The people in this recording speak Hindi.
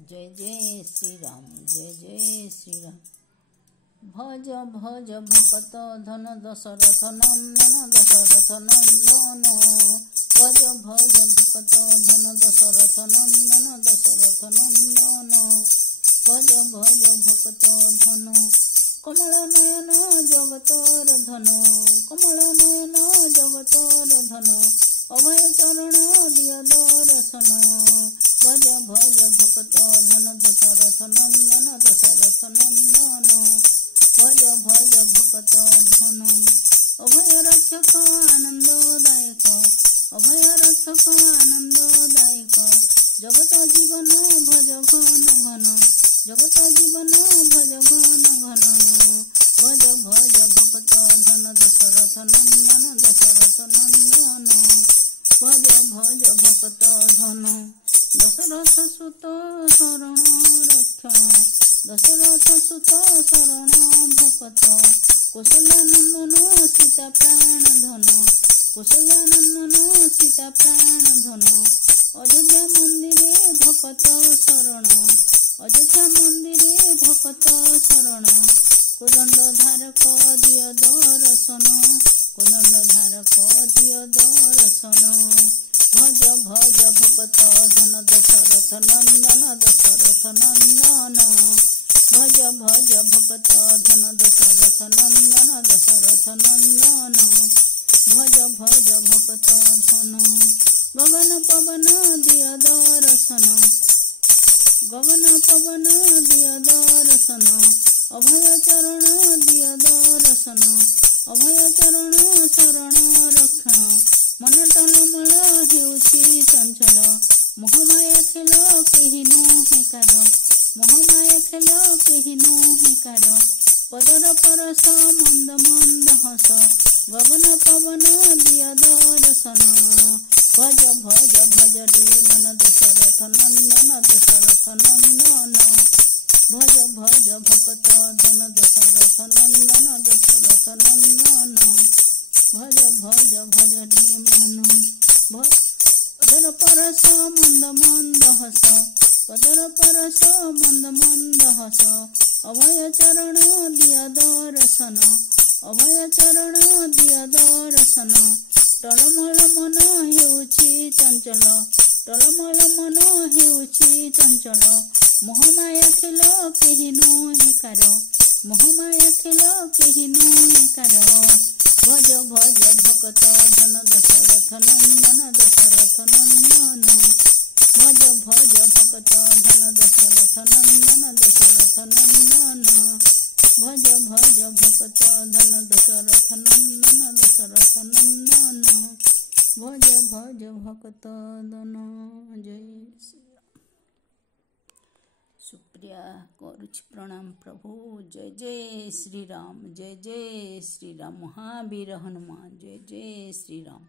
जय जय श्री राम, जय जय श्री राम। भज भज भकत धन दशरथ नंदन, दशरथ नंदन। भज भज भकत धन दशरथ नंदन, दशरथ नंदन। भज भज भकत धन कमल नयन जगतर धन, कमल नयन जगतर धन। अभय चरण दिय दर्शन। भज भज भकत धन दशरथ नंदन, दशरथ नंदन। भज भज भकत धन अभय रक्षक आनंददायक, अभय रक्षक आनंददायक। जगत जीवन भज घन घन, जगत जीवन भज घन घन। भज भज भकत धन दशरथ नंदन, दशरथ नंदन। भज भज भकत धन दशरथ सुत शरण रक्ष, दशरथ सुत शरण भकत। कौशल्यानंदन सीता प्राण धन, कौशल्यानंदन सीता प्राण धन। अयोध्या मंदिरे भकत शरण, अयोध्या मंदिरे भकत शरण। कोदंड धारक दिय दर्शन, कोदंड धारक दिय दर्शन। भज भज भकत धन दशरथ नंदन, दशरथ नंदन। भज भज भकत धन दशरथ नंदन, दशरथ नंदन। भज भज भकत धन गगन पवन दिय दर्शन, गगन पवन दिय दर्शन। अभय चरण दिय दर्शन, अभय चरण शरण रक्षण। मन टलमल हेउछि चंचल, मोहमाया खेल केहि नोहे कार, मोहमाया खेल केहि नोहे कार। पदर परस मंद मंद हस, गगन पवन दिय दर्शन। भज भज भज रे मन दशरथ नंदन, दशरथ नंदन। भज भज भकत धन दशरथ नंदन, दशरथ नंदन। भज भज भज रे मन पदर परस मंद मंद हस, पदर परस मंद मंद हस। अभय चरण दिय दर्शन, अभय चरण दिय दर्शन। टलमल मन हेउछि चंचल, टलमल मन हेउछि चंचल। मोहमाया खेल केहि नोहे कार, मोहमाया खेल केहि नोहे कार। भज भज भकत धन दशरथ नंदन, दशरथ नंदन। भज भज भकत धन दशरथ नंदन, दशरथ नंदन। भज भज भकत धन दशरथ नंदन, दशरथ नंदन। भज भज भकत धन। जय श्री सुप्रिया करुछि प्रणाम प्रभु। जय जय श्री राम, जय जय श्री राम। महावीर हनुमान जय जय श्री राम।